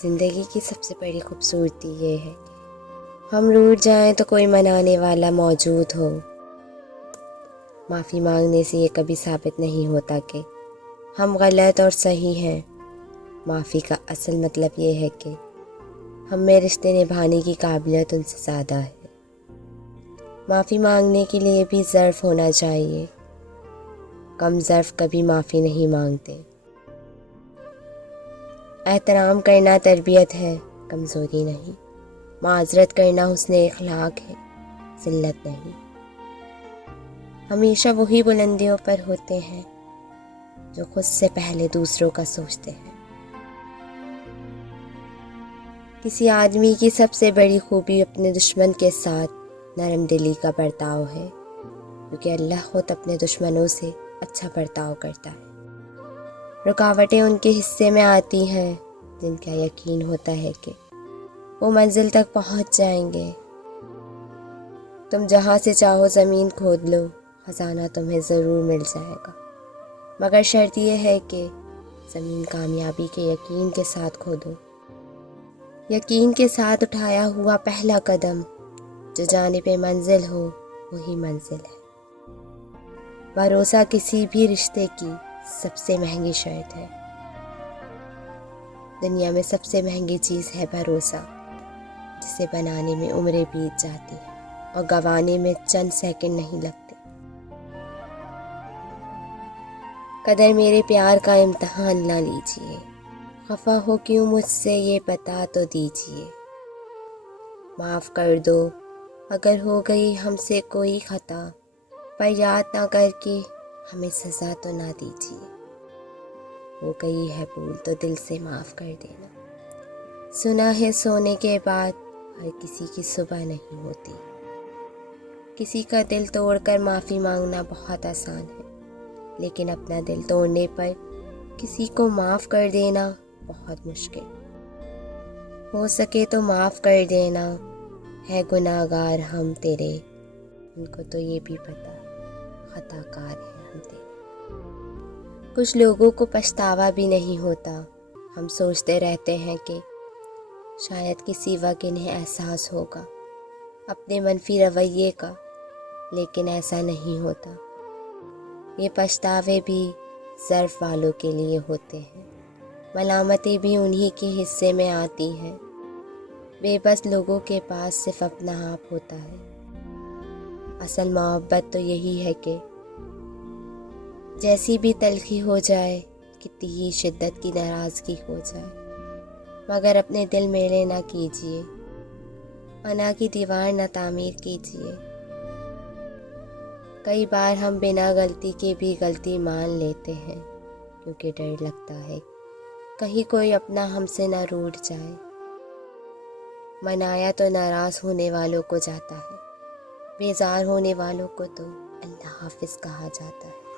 زندگی کی سب سے بڑی خوبصورتی یہ ہے کہ ہم روٹھ جائیں تو کوئی منانے والا موجود ہو۔ معافی مانگنے سے یہ کبھی ثابت نہیں ہوتا کہ ہم غلط اور صحیح ہیں۔ معافی کا اصل مطلب یہ ہے کہ ہم میں رشتے نبھانے کی قابلیت ان سے زیادہ ہے۔ معافی مانگنے کے لیے بھی ظرف ہونا چاہیے۔ کم ظرف کبھی معافی نہیں مانگتے۔ احترام کرنا تربیت ہے، کمزوری نہیں۔ معذرت کرنا حسن اخلاق ہے، ذلت نہیں۔ ہمیشہ وہی بلندیوں پر ہوتے ہیں جو خود سے پہلے دوسروں کا سوچتے ہیں۔ کسی آدمی کی سب سے بڑی خوبی اپنے دشمن کے ساتھ نرم دلی کا برتاؤ ہے، کیونکہ اللہ خود اپنے دشمنوں سے اچھا برتاؤ کرتا ہے۔ رکاوٹیں ان کے حصے میں آتی ہیں جن کا یقین ہوتا ہے کہ وہ منزل تک پہنچ جائیں گے۔ تم جہاں سے چاہو زمین کھود لو، خزانہ تمہیں ضرور مل جائے گا، مگر شرط یہ ہے کہ زمین کامیابی کے یقین کے ساتھ کھودو۔ یقین کے ساتھ اٹھایا ہوا پہلا قدم جو جانب منزل ہو، وہی منزل ہے۔ بھروسہ کسی بھی رشتے کی سب سے مہنگی شرط ہے۔ دنیا میں سب سے مہنگی چیز ہے بھروسہ، جسے بنانے میں عمریں بیت جاتی ہیں اور گنوانے میں چند سیکنڈ نہیں لگتے۔ قدر میرے پیار کا امتحان نہ لیجیے، خفا ہو کیوں مجھ سے یہ بتا تو دیجیے۔ معاف کر دو اگر ہو گئی ہم سے کوئی خطا، پر یاد نہ کر کے ہمیں سزا تو نہ دیجیے۔ ہو گئی ہے بھول تو دل سے معاف کر دینا۔ سنا ہے سونے کے بعد ہر کسی کی صبح نہیں ہوتی۔ کسی کا دل توڑ کر معافی مانگنا بہت آسان ہے، لیکن اپنا دل توڑنے پر کسی کو معاف کر دینا بہت مشکل۔ ہو سکے تو معاف کر دینا، ہے گناہ گار ہم تیرے، ان کو تو یہ بھی پتا خطا کار ہیں ہم تیرے۔ کچھ لوگوں کو پچھتاوا بھی نہیں ہوتا۔ ہم سوچتے رہتے ہیں کہ شاید کسی وقت انہیں احساس ہوگا اپنے منفی رویے کا، لیکن ایسا نہیں ہوتا۔ یہ پچھتاوے بھی ظرف والوں کے لیے ہوتے ہیں، ملامتیں بھی انہی کے حصے میں آتی ہیں۔ بے بس لوگوں کے پاس صرف اپنا آپ ہوتا ہے۔ اصل محبت تو یہی ہے کہ جیسی بھی تلخی ہو جائے، کتنی ہی شدت کی ناراضگی ہو جائے، مگر اپنے دل میلے نہ کیجیے، فنا کی دیوار نہ تعمیر کیجیے۔ کئی بار ہم بنا غلطی کے بھی غلطی مان لیتے ہیں، کیونکہ ڈر لگتا ہے کہیں کوئی اپنا ہم سے نہ روٹھ جائے۔ منایا تو ناراض ہونے والوں کو جاتا ہے، بیزار ہونے والوں کو تو اللہ حافظ کہا جاتا ہے۔